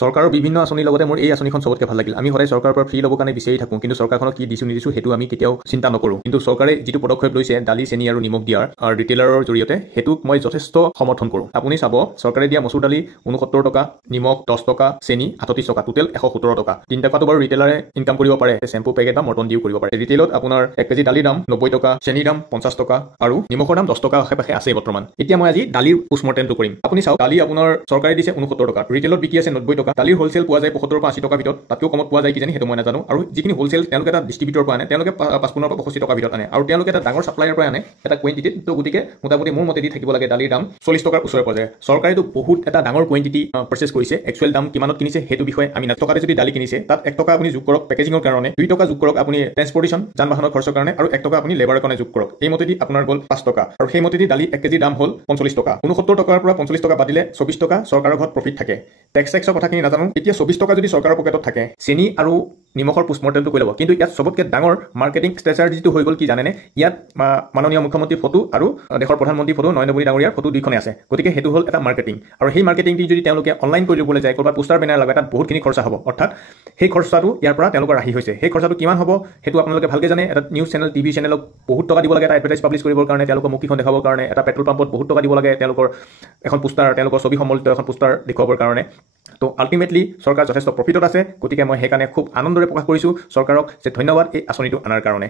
চৰকাৰৰ বিভিন্ন আঁচনিৰ লগতে মোৰ এই আঁচনিখন চবতকৈ ভাল লাগিল। আমি সদায় চৰকাৰৰ পৰা ফ্ৰী ল'বৰ কাৰণে বিচাৰি থাকোঁ, কিন্তু চৰকাৰখনক কি দিছোঁ নিদিছোঁ সেইটো আমি কেতিয়াও চিন্তা নকৰোঁ। কিন্তু চৰকাৰে যিটো পদক্ষেপ লৈছে দালি, চেনি আৰু নিমখ দিয়াৰ ৰিটেইলাৰৰ জৰিয়তে, সেইটোক মই যথেষ্ট সমৰ্থন কৰোঁ। আপুনি চাব, চৰকাৰে দিয়া মচুৰ দালি 69 টকা, নিমখ 10 টকা, চেনি 38 টকা, টোটেল 117 টকা। 3 টকাটো বাৰু ৰিটেইলাৰে ইনকাম কৰিব পাৰে, চেম্পু পেকেট বা মৰ্টন দিও কৰিব পাৰে। ৰিটেইলত আপোনাৰ 1 কেজি দালিৰ দাম 90 টকা, চেনিৰ দাম 50 টকা আৰু নিমখৰ দাম 10 টকা আশে-পাশে আছে বৰ্তমান। এতিয়া মই আজি দালিৰ পোষ্টমৰ্টেমটো কৰিম। আপুনি চাওক, দালি আপোনাৰ চৰকাৰে দিছে 69 টকা, ৰিটেইলত বিকি আছে 90 টকা। দালিৰ হোলচেল পোৱা যায় 75 পৰা 80 টকাৰ ভিতৰত, তাতকৈ কমত পোৱা যায় কিজানি, সেইটো মই নাজানো। আৰু যিখিনি হোলচেল তেওঁলোকে এটা ডিষ্ট্ৰিবিউটৰৰ পৰা আনে, তেওঁলোকে 55 পৰা 65 টকাৰ ভিতৰত আনে, আৰু তেওঁলোকে এটা ডাঙৰ ছাপ্লায়াৰ পৰা আনে এটা কুৱেণ্টিটিত। তো গতিকে মোটামুটি মোৰ মতে দি থাকিব লাগে দালিৰ দাম 40 টকাৰ ওচৰে পাজৰে। চৰকাৰেতো বহুত এটা ডাঙৰ কুৱেণ্টিটি পাৰ্চেছ কৰিছে। একচুৱেল দাম কিমানত কিনিছে সেইটো বিষয়ে আমি টকাতে যদি দালি কিনিছে, তাত 1 টকা আপুনি যোগ কৰক পেকেজিঙৰ কাৰণে, 2 টকা যোগ কৰক আপুনি ট্ৰেন্সপৰ্টেশ্যন যান বাহনৰ খৰচৰ কাৰণে, আৰু 1 টকা আপুনি লেবাৰৰ কাৰণে যোগ কৰক। এই মতেদি আপোনাৰ গ'ল 5 টকা, আৰু সেই মতেদি দালি 1 কেজি দাম হ'ল 45 টকা। 69 টকাৰ পৰা 45 টকা বাদিলে 24 টকা চৰকাৰৰ ঘৰত প্ৰফিট থাকে। টেক্সৰ কথাখিনি নাজানো। এতিয়া 24 টকা যদি চৰকাৰৰ পকেটত থাকে, চেনি আৰু নিমখৰ পোষ্টমৰ্টেমটো কৰি ল'ব। কিন্তু ইয়াত চবতকৈ ডাঙৰ মাৰ্কেটিং ষ্ট্ৰেটাজিটো হৈ গ'ল কি জানেনে? ইয়াত মাননীয় মুখ্যমন্ত্ৰীৰ ফটো আৰু দেশৰ প্ৰধানমন্ত্ৰীৰ ফটো, নৰেন্দ্ৰ মোদী ডাঙৰীয়াৰ ফটো দুইখনে আছে। গতিকে সেইটো হ'ল এটা মাৰ্কেটিং। আৰু সেই মাৰ্কেটিংটি যদি তেওঁলোকে অনলাইন কৰি ল'বলৈ যায়, ক'ৰবাত পোষ্টাৰ বেনাৰ লগাই, তাত বহুতখিনি খৰচা হ'ব। অৰ্থাৎ সেই খৰচাটো ইয়াৰ পৰা তেওঁলোকৰ ৰাহি হৈছে। সেই খৰচাটো কিমান হ'ব সেইটো আপোনালোকে ভালকৈ জানে। এটা নিউজ চেনেল, টিভি চেনেলক বহুত টকা দিব লাগে এটা এডভাৰটাইজ পাব্লিছ কৰিবৰ কাৰণে, তেওঁলোকৰ মুখখন দেখাবৰ কাৰণে। এটা পেট্ৰল পাম্পত বহুত টকা দিব লাগে তেওঁলোকৰ এখন পোষ্টাৰ, তেওঁলোকৰ ছবি সম্বলিত এখন পোষ্টাৰ দেখুৱাবৰ কাৰণে। তো আল্টিমেটলি চৰকাৰ যথেষ্ট প্ৰফিটত আছে। গতিকে মই সেইকাৰণে খুব আনন্দৰে প্ৰকাশ কৰিছোঁ চৰকাৰক যে ধন্যবাদ এই আঁচনিটো অনাৰ কাৰণে।